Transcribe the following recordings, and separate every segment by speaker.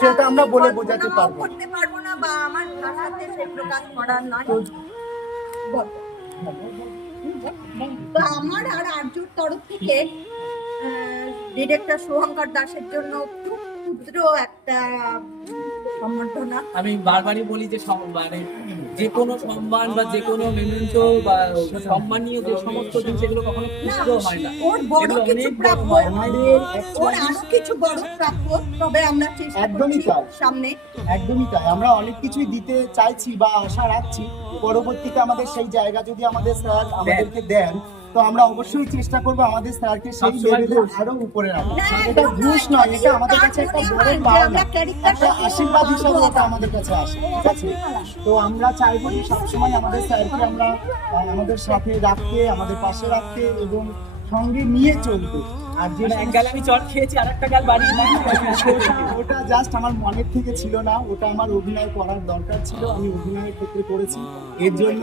Speaker 1: সেটা আমরা বলে বোঝাতে পারব না।
Speaker 2: করতে পারব না বা আমার ভাষাতে সে প্রকাশ করার নয়। তো আমার আর আর্যর তরফ থেকে ডিরেক্টর শুভঙ্কর দাসের জন্য ক্ষুদ্র একটা সম্বর্ধনা।
Speaker 3: আমি বারবারই বলি যে সম- মানে যে কোনো সম্মান বা যে কোনো মেমেন্টো বা সম্মানীয় যে সমস্ত জিনিস এগুলো কখনো
Speaker 2: না
Speaker 3: হয় না।
Speaker 2: ওর বড় কিছু প্রাপ্য ওর আরও কিছু বড় প্রাপ্য তবে আমরা
Speaker 1: একদমই তাই।
Speaker 2: সামনে।
Speaker 1: একদমই তাই। আমরা অনেক কিছুই দিতে চাইছি বা আশা রাখছি। পরবর্তীতে আমাদের সেই জায়গা যদি আমাদের স্যার আমাদেরকে দেন তো আমরা অবশ্যই চেষ্টা করব আমাদের স্যারকে সেই লেভেলে আরও উপরে রাখা। এটা ঘুষ
Speaker 2: নয়,
Speaker 1: এটা আমাদের কাছে একটা বড়
Speaker 2: পাওয়া
Speaker 1: একটা আশীর্বাদ হিসাবে
Speaker 2: এটা
Speaker 1: আমাদের কাছে আসে ঠিক আছে? তো আমরা চাইব যে সবসময় আমাদের স্যারকে আমরা আমাদের সাথে রাখতে আমাদের পাশে রাখতে এবং সঙ্গে নিয়ে চলতো আর যে
Speaker 3: মানে এক গাল আমি চট খেয়েছি আর একটা গাল বাড়ি
Speaker 1: ওটা জাস্ট আমার মনের থেকে ছিল না ওটা আমার অভিনয় করার দরকার ছিল আমি অভিনয়ের ক্ষেত্রে করেছি। এর জন্য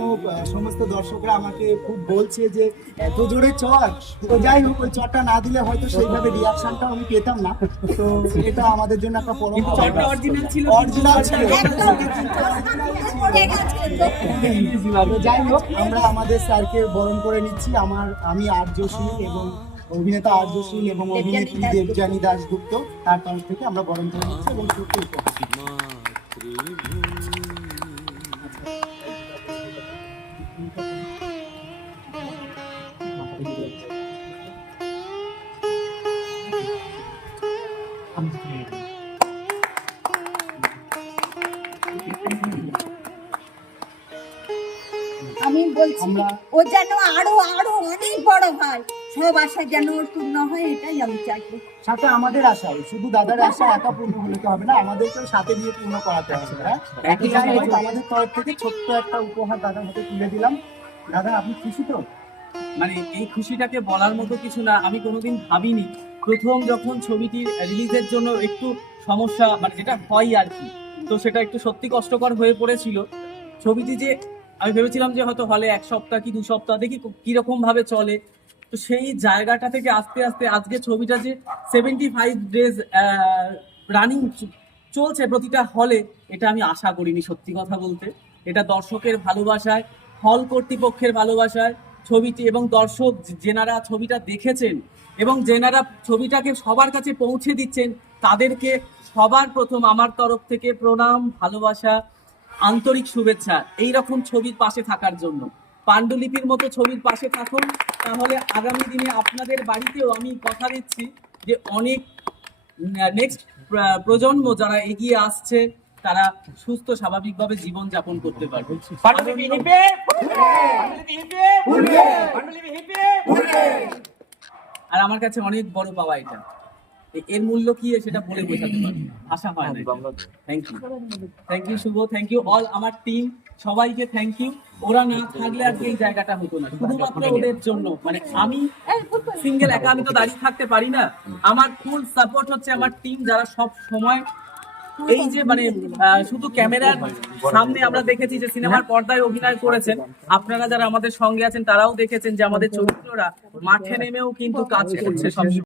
Speaker 1: সমস্ত দর্শকরা আমাকে খুব বলছে যে এত জোরে চট তো যাই হোক ওই চটটা না দিলে হয়তো সেইভাবে রিয়াকশনটা আমি পেতাম না। তো এটা আমাদের জন্য একটা পরম
Speaker 3: চটটা অরিজিনাল ছিল
Speaker 1: অরিজিনাল ছিল। যাই হোক আমরা আমাদের স্যারকে বরণ করে নিচ্ছি। আমার আমি আর্যশীল এবং অভিনেতা আর্যশীল এবং অভিনেত্রী দেবযানী দাশগুপ্ত তার তরফ থেকে আমরা বরণ করে নিচ্ছি এবং সত্যি
Speaker 2: আমি বলছি ও যেন আরও আরও অনেক বড় হয়। সব আশা যেন ওর পূর্ণ হয় এটাই আমি চাইব
Speaker 1: সাথে আমাদের আশা শুধু দাদার আশা একা পূর্ণ হলে তো হবে না আমাদেরকেও সাথে দিয়ে পূর্ণ করাতে হবে হ্যাঁ?
Speaker 3: একই
Speaker 1: যাই
Speaker 3: সাথে-
Speaker 1: আমাদের তরফ থেকে ছোট্ট একটা উপহার দাদার হাতে তুলে দিলাম। দাদা আপনি খুশি তো?
Speaker 3: মানে এই খুশিটাকে বলার মতো কিছু না আমি কোনোদিন ভাবিনি। প্রথম যখন ছবিটির রিলিজের জন্য একটু সমস্যা মানে যেটা হয় আর কি তো সেটা একটু সত্যি কষ্টকর হয়ে পড়েছিল। ছবিটি যে আমি ভেবেছিলাম যে হয়তো হলে এক সপ্তাহ কি দু সপ্তাহ দেখি কীরকম ভাবে চলে। তো সেই জায়গাটা থেকে আস্তে আস্তে আজকে ছবিটা যে সেভেন্টি ফাইভ ডেজ রানিং চলছে প্রতিটা হলে এটা আমি আশা করিনি সত্যি কথা বলতে। এটা দর্শকের ভালোবাসায় হল কর্তৃপক্ষের ভালোবাসায় ছবিটি এবং দর্শক যেনারা ছবিটা দেখেছেন এবং যেনারা ছবিটাকে সবার কাছে পৌঁছে দিচ্ছেন, তাদেরকে সবার প্রথম আমার তরফ থেকে প্রণাম, ভালোবাসা, আন্তরিক শুভেচ্ছা এই রকম ছবির পাশে থাকার জন্য। পাণ্ডুলিপির মতো ছবির পাশে থাকুন তাহলে আগামী দিনে আপনাদের বাড়িতেও আমি কথা দিচ্ছি যে অনেক নেক্সট প্রজন্ম যারা এগিয়ে আসছে তারা সুস্থ স্বাভাবিকভাবে জীবন যাপন করতে পারবে। আর আমার কাছে অনেক বড় পাওয়া এটা। এর মূল্য কি সেটা বলে বোঝাতে পারি আশা হয় না thank you thank you Shubho. Thank you all আমার টিম সবাইকে থ্যাংক ইউ ওরা না থাকলে আজকে এই জায়গাটা হতো না। শুধুমাত্র ওদের জন্য। মানে আমি সিঙ্গেল একা, আমি তো দাঁড়িয়ে থাকতে পারি না। আমার ফুল সাপোর্ট হচ্ছে আমার টিম যারা সব সময় এই যে মানে শুধু ক্যামেরার সামনে আমরা দেখেছি যে সিনেমার পর্দায় অভিনয় করেছেন। আপনারা যারা আমাদের সঙ্গে আছেন, তারাও দেখেছেন যে আমাদের চরিত্ররা মাঠে নেমেও কিন্তু কাজ করছে সব